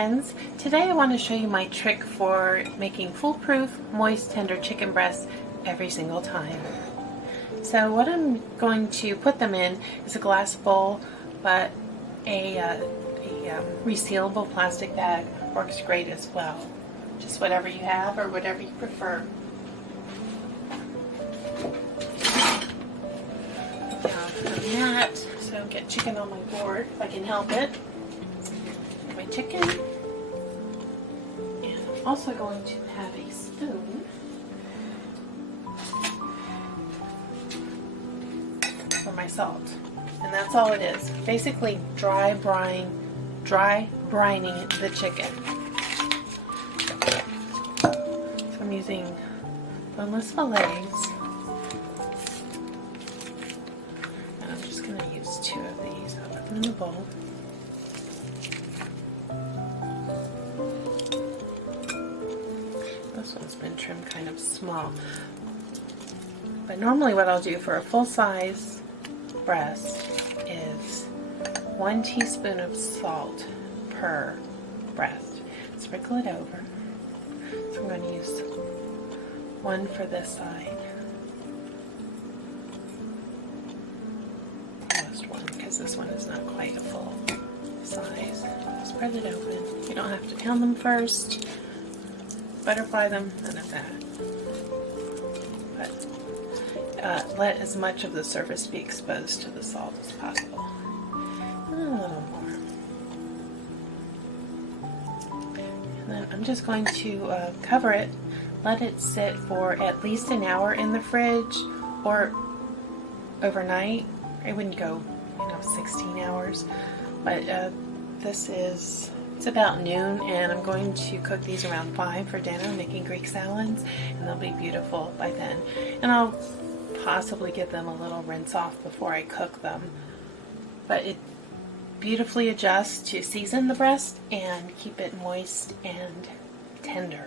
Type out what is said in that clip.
friends, today I want to show you my trick for making foolproof, moist, tender chicken breasts every single time. So what I'm going to put them in is a glass bowl, but a resealable plastic bag works great as well. Just whatever you have or whatever you prefer. That, so get chicken on my board if I can help it. My chicken, and I'm also going to have a spoon for my salt, and that's all it is. Basically, dry brining the chicken. So I'm using boneless fillets. I'm just going to use 2 of these. I'll put them in the bowl. This one's been trimmed kind of small. But normally what I'll do for a full-size breast is 1 teaspoon of salt per breast. Sprinkle it over. So I'm going to use 1 for this side. This one is not quite a full size. Spread it open. You don't have to pound them first, butterfly them, none of that. But let as much of the surface be exposed to the salt as possible. A little more. And then I'm just going to cover it, let it sit for at least an hour in the fridge or overnight. I wouldn't go 16 hours, but it's about noon, and I'm going to cook these around 5 for dinner. I'm making Greek salads, and they'll be beautiful by then. And I'll possibly give them a little rinse off before I cook them, but it beautifully adjusts to season the breast and keep it moist and tender.